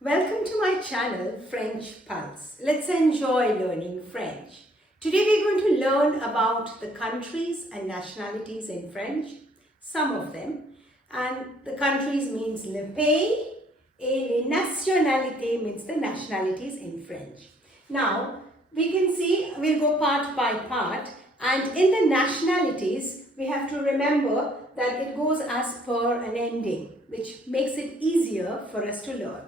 Welcome to my channel French Pulse. Let's enjoy learning French. Today we're going to learn about the countries and nationalities in French, some of them. And the countries means le pays et les nationalités means the nationalities in French. Now we can see, we'll go part by part, and in the nationalities we have to remember that it goes as per an ending, which makes it easier for us to learn.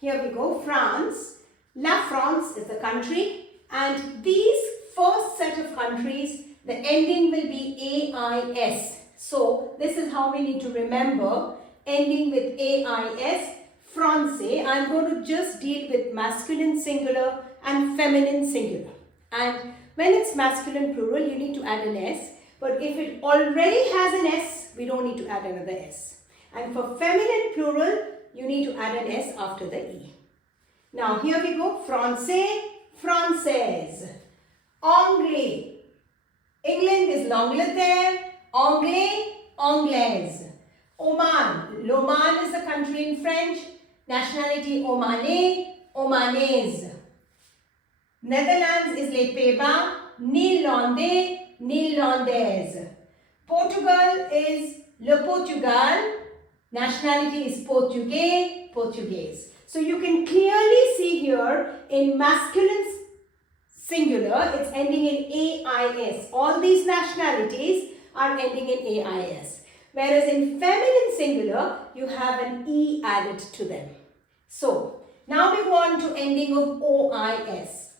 Here we go, France. La France is the country, and these first set of countries, the ending will be AIS. So this is how we need to remember, ending with AIS. Francais, I'm going to just deal with masculine singular and feminine singular. And when it's masculine plural, you need to add an S. But if it already has an S, we don't need to add another S. And for feminine plural, you need to add an S after the E. Now here we go. Français, Française. Anglais. England is l'Angleterre. Anglais, Anglaise. Oman. L'Oman is the country in French. Nationality Omanais, Omanaise. Netherlands is les Pays-Bas. Néerlandais, Néerlandaise. Portugal is le Portugal. Nationality is Portugais, Portuguese. So you can clearly see here in masculine singular, it's ending in AIS. All these nationalities are ending in AIS. Whereas in feminine singular, you have an E added to them. So now we go on to ending of OIS.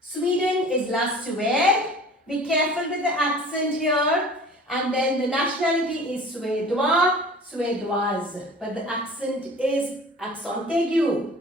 Sweden is la Suède. Be careful with the accent here. And then the nationality is Suédois, Suédoise. But the accent is accent aigu.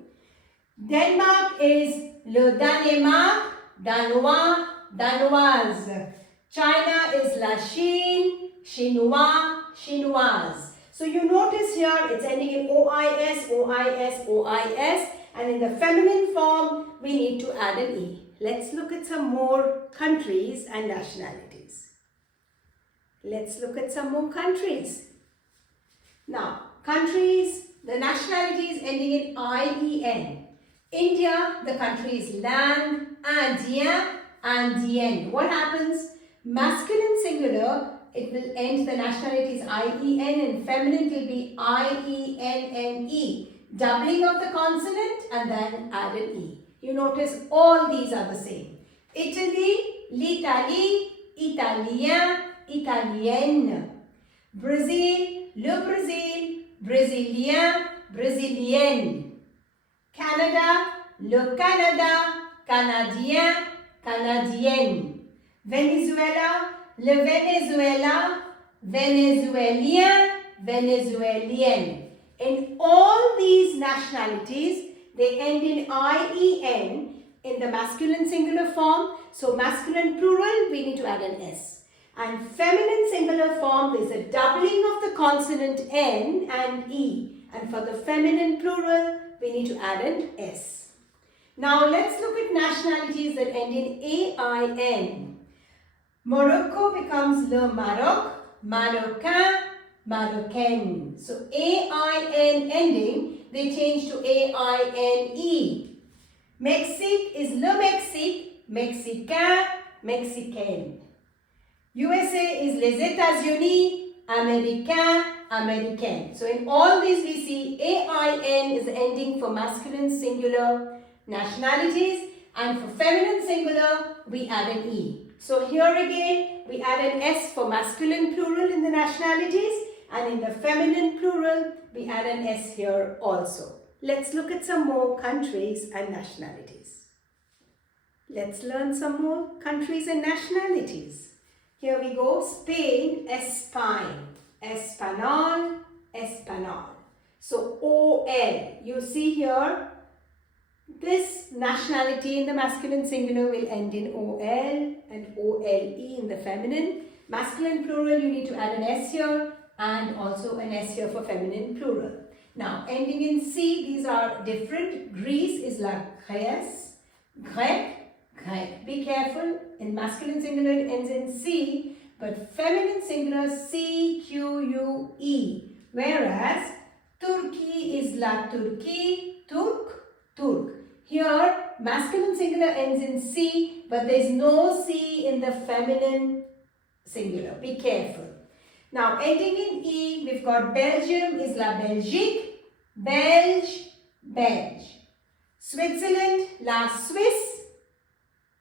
Denmark is le Danemark, Danois, Danoise. China is la Chine, Chinois, Chinoise. So you notice here it's ending in OIS, OIS, OIS. And in the feminine form, we need to add an E. Let's look at some more countries and nationalities. Let's look at some more countries. Now, countries, the nationalities ending in IEN. India, the country is land, Indien, Indienne. What happens? Masculine singular, it will end the nationalities IEN, and feminine will be IENNE. Doubling of the consonant and then add an E. You notice all these are the same. Italy, l'Italie, Italien, Italienne. Brazil, le Brésil, Brésilien, Brésilienne. Canada, le Canada, Canadien, Canadienne. Venezuela, le Venezuela, Vénézuélien, Vénézuélienne. In all these nationalities, they end in IEN in the masculine singular form. So masculine plural, we need to add an S. And feminine singular form, there's a doubling of the consonant N and E. And for the feminine plural, we need to add an S. Now let's look at nationalities that end in AIN. Morocco becomes le Maroc, Marocain, Marocaine. So AIN ending, they change to AINE. Mexique is le Mexique, Mexicain, Mexicaine. USA is les États-Unis, Américain, Américaine. So in all these we see AIN is ending for masculine singular nationalities, and for feminine singular we add an E. So here again we add an S for masculine plural in the nationalities, and in the feminine plural we add an S here also. Let's look at some more countries and nationalities. Let's learn some more countries and nationalities. Here we go. Spain, Espagne. Espanol, Espanol. So OL. You see here, this nationality in the masculine singular will end in OL and OLE in the feminine. Masculine plural, you need to add an S here and also an S here for feminine plural. Now, ending in C, these are different. Greece is la Grèce, Grec, Grec. Be careful, in masculine singular it ends in C, but feminine singular CQUE. Whereas Turkey is la Turki, Turk, Turk. Here, masculine singular ends in C, but there is no C in the feminine singular. Be careful. Now, ending in E, we've got Belgium is la Belgique, Belge, Belge. Switzerland, la Suisse,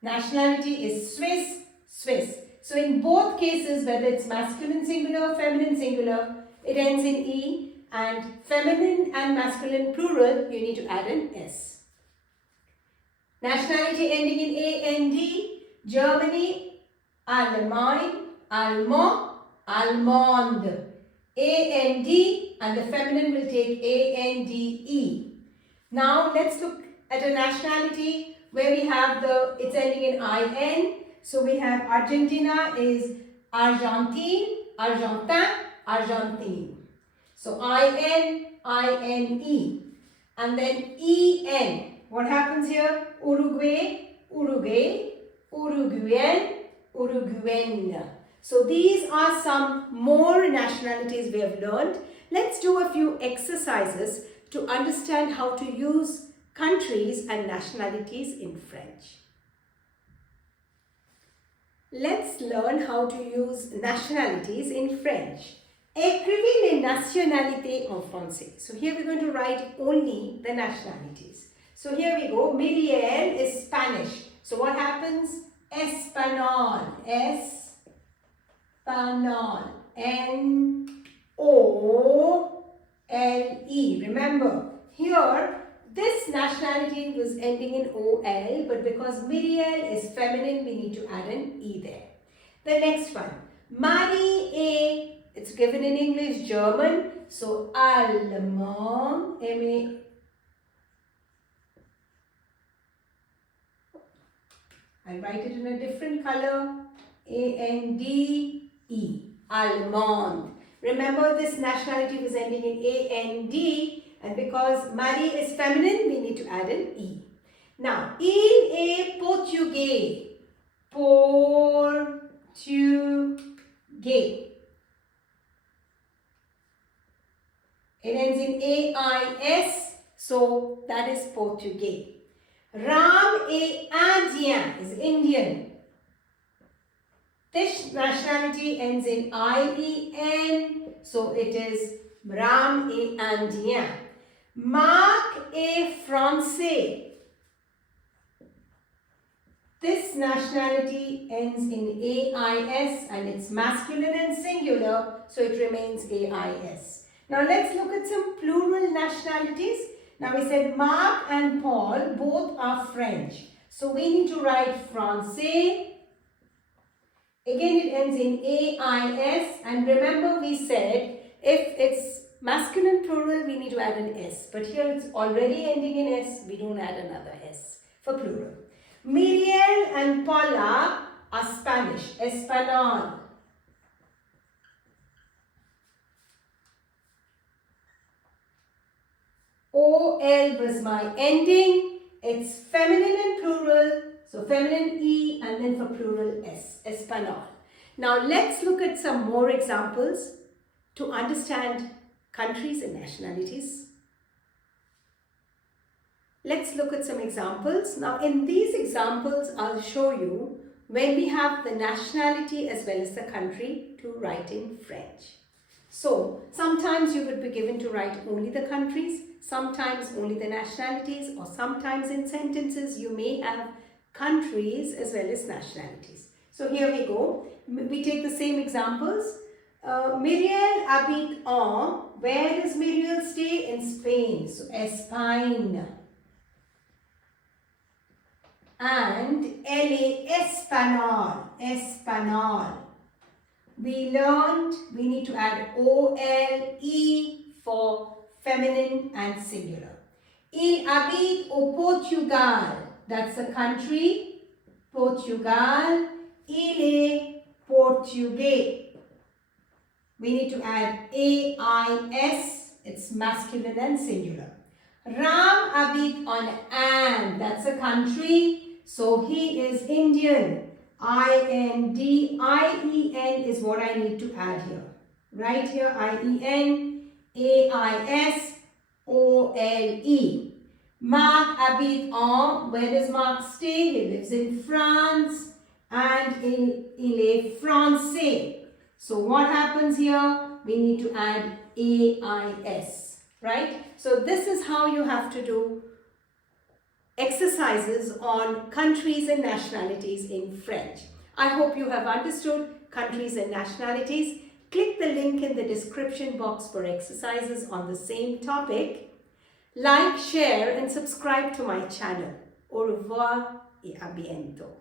nationality is Swiss, Swiss. So, in both cases, whether it's masculine singular or feminine singular, it ends in E, and feminine and masculine plural, you need to add an S. Nationality ending in A-N-D, Germany, Allemagne, Allemand, Allemande. A-N-D, and the feminine will take A-N-D-E. Now let's look at a nationality where we have it's ending in I-N. So we have Argentina is Argentine, Argentin, Argentine. So I-N, I-N-E. And then E-N. What happens here? Uruguay, Uruguay, Uruguayan, Uruguayan. So these are some more nationalities we have learned. Let's do a few exercises to understand how to use countries and nationalities in French. Let's learn how to use nationalities in French. Écrivez les nationalités en français. So here we're going to write only the nationalities. So here we go. Miriel is Spanish. So what happens? Español. Español. N-O-L-E. Remember, here this nationality was ending in O-L, but because Miriel is feminine, we need to add an E there. The next one. Marie, it's given in English, German. So Allemand, M-A. I'll write it in a different color, A-N-D-E, Allemand. Remember, this nationality was ending in A-N-D, and because Marie is feminine, we need to add an E. Now, il est portugais, portugais. It ends in A-I-S, so that is Portugais. Ram est Indien, is Indian. This nationality ends in I-E-N, so it is Ram et Indien. Marc est Français. This nationality ends in A-I-S and it's masculine and singular, so it remains A-I-S. Now let's look at some plural nationalities. Now we said Marc and Paul both are French. So we need to write Français. Again it ends in A-I-S, and remember we said if it's masculine plural we need to add an S. But here it's already ending in S, we don't add another S for plural. Miriel and Paula are Spanish, Español. O-L was my ending. It's feminine and plural. So feminine E and then for plural S, Español. Now let's look at some more examples to understand countries and nationalities. Let's look at some examples. Now in these examples, I'll show you when we have the nationality as well as the country to write in French. So sometimes you would be given to write only the countries, sometimes only the nationalities, or sometimes in sentences you may have countries as well as nationalities. So here we go. We take the same examples. Muriel habite en. Where does Muriel stay? In Spain. So Espagne. And elle est espagnole. Espagnole. We learned we need to add O-L-E for feminine and singular. Il habite au Portugal. That's a country. Portugal. Il est portugais. We need to add A-I-S. It's masculine and singular. Ram habite en Inde. That's a country. So he is Indian. I-N-D-I-E-N is what I need to add here. Right here, I-E-N, A-I-S. F-R-A-N-C-O-L-E. Marc habite en, where does Marc stay? He lives in France and il est français. So what happens here? We need to add AIS, right? So this is how you have to do exercises on countries and nationalities in French. I hope you have understood countries and nationalities. Click the link in the description box for exercises on the same topic. Like, share and subscribe to my channel. Au revoir et à bientôt.